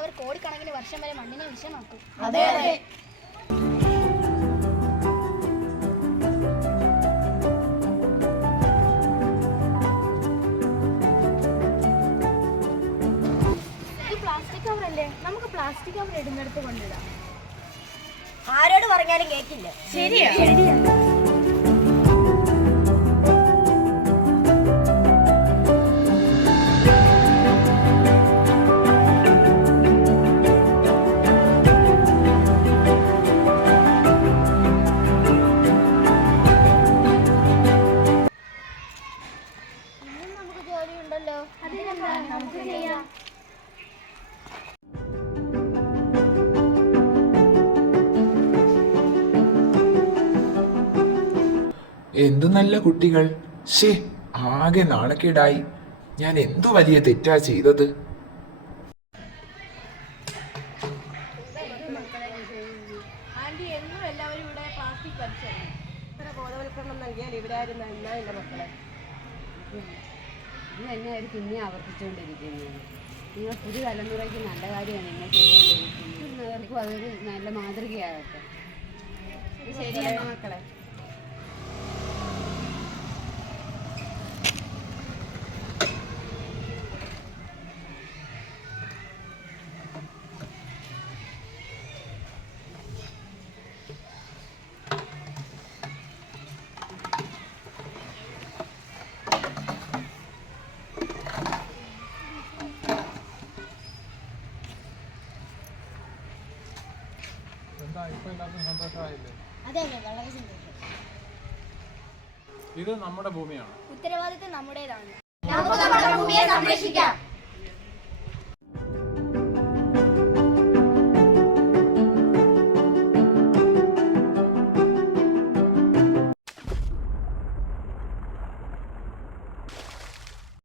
അവർ കോടിക്കണക്കിന് വർഷം വരെ മണ്ണിനെ വിഷമാക്കും. അതെ അതെ. ഈ പ്ലാസ്റ്റിക് കവറല്ലേ, നമുക്ക് പ്ലാസ്റ്റിക് കവർ ഇടുന്നിടത്ത് കൊണ്ടിടാം. ആരോട് പറഞ്ഞാലും കേൾക്കില്ല. ശരിയാ. നമുക്ക് ജോലിയുണ്ടല്ലോ, അതിനെന്താ നമുക്ക് ചെയ്യാം. എന്തു നല്ല കുട്ടികൾ. ശേ, ആകെ നാണക്കേടായി. ഞാൻ എന്തു വലിയ തെറ്റാ ചെയ്തത്. ആന്റി, എന്നും എല്ലാവരും ഇവിടെ പ്ലാസ്റ്റിക് വലിച്ചെറിയും. ഇത്ര ബോധവൽക്കരണം നൽകിയാൽ ഇവരാരും നന്നായില്ല മക്കളെ. ഇത് തന്നെയായിരുന്നു പിന്നെ ആവർത്തിച്ചുകൊണ്ടിരിക്കുന്നത്. നിങ്ങൾ പുതിയ തലമുറയ്ക്ക് നല്ല കാര്യമാണ് നിങ്ങൾ ചെയ്തുകൊണ്ടിരിക്കുന്നത്. അവർക്കും അതൊരു നല്ല മാതൃകയാകട്ടെ. ശരിയാണ് മക്കളെ. അതെ അതെ, വളരെ സന്തോഷം. ഇത് നമ്മുടെ ഭൂമിയാണ്. ഉത്തരവാദിത്വം നമ്മുടേതാണ്. നമുക്ക് നമ്മുടെ ഭൂമിയെ സംരക്ഷിക്കാം.